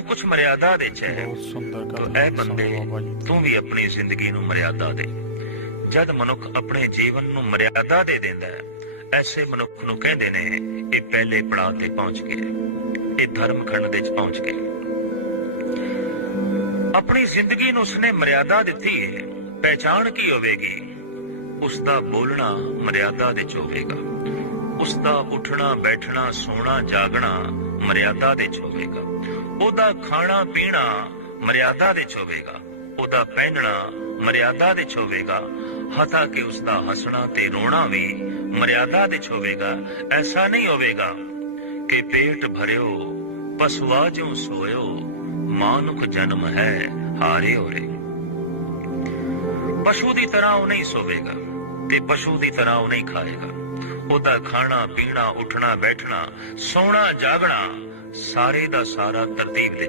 ਕੁਝ ਮਰਿਆਦਾ ਦੇ ਚ ਹੈ। ਤੋ ਇਹ ਬੰਦੇ ਤੂੰ ਵੀ ਆਪਣੀ ਜ਼ਿੰਦਗੀ ਨੂੰ ਮਰਿਆਦਾ ਦੇ। ਜਦ ਮਨੁੱਖ ਆਪਣੇ ਜੀਵਨ ਨੂੰ ਮਰਿਆਦਾ ਦੇ ਦਿੰਦਾ ਹੈ ਐਸੇ ਮਨੁੱਖ ਨੂੰ ਕਹਿੰਦੇ ਨੇ ਇਹ ਪਹਿਲੇ ਪੜਾਅ ਤੇ ਪਹੁੰਚ ਗਿਆ ਇਹ ਧਰਮ ਖੰਡ ਦੇ ਚ ਪਹੁੰਚ ਗਿਆ ਆਪਣੀ ਜ਼ਿੰਦਗੀ ਨੂੰ ਉਸਨੇ ਮਰਿਆਦਾ ਦਿੱਤੀ ਹੈ। ਪਹਿਚਾਣ ਕੀ ਹੋਵੇਗੀ? ਉਸ ਦਾ ਬੋਲਣਾ ਮਰਿਆਦਾ ਦੇ ਚ ਹੋਵੇਗਾ। ਉਸ ਦਾ ਉੱਠਣਾ ਬੈਠਣਾ ਸੋਣਾ ਜਾਗਣਾ ਮਰਿਆਦਾ ਦੇ ਚ ਹੋਵੇਗਾ। ਉਹਦਾ ਖਾਣਾ ਪੀਣਾ ਮਰਿਆਦਾ ਦੇ ਹੋਵੇਗਾ ਉਹਦਾ ਪਹਿਨਣਾ ਮਰਿਆਦਾ ਦੇ ਚ ਹੋਵੇਗਾ ਹਤਾ ਕਿ ਉਸ ਹੱਸਣਾ ਤੇ ਰੋਣਾ ਵੀ ਮਰਿਆਦਾ ਦੇ ਹੋਵੇਗਾ ਐਸਾ ਨਹੀਂ ਹੋਵੇਗਾ ਕਿ ਪੇਟ ਭਰਿਓ ਪਸਵਾ ਜਿਉ ਸੋਇਓ, ਮਾਨੁਖ ਜਨਮ ਹੈ ਹਾਰੇ ਹੋਰੇ। ਪਸ਼ੂ ਦੀ ਤਰ੍ਹਾਂ ਉਹ ਨਹੀਂ ਸੋਵੇਗਾ ਤੇ ਪਸ਼ੂ ਦੀ ਤਰ੍ਹਾਂ ਉਹ ਨਹੀਂ ਖਾਏਗਾ। ਉਹਦਾ ਖਾਣਾ ਪੀਣਾ, ਉੱਠਣਾ, ਬੈਠਣਾ, ਸੌਣਾ, ਜਾਗਣਾ ਸਾਰੇ ਦਾ ਸਾਰਾ ਤਰਤੀਬ ਵਿੱਚ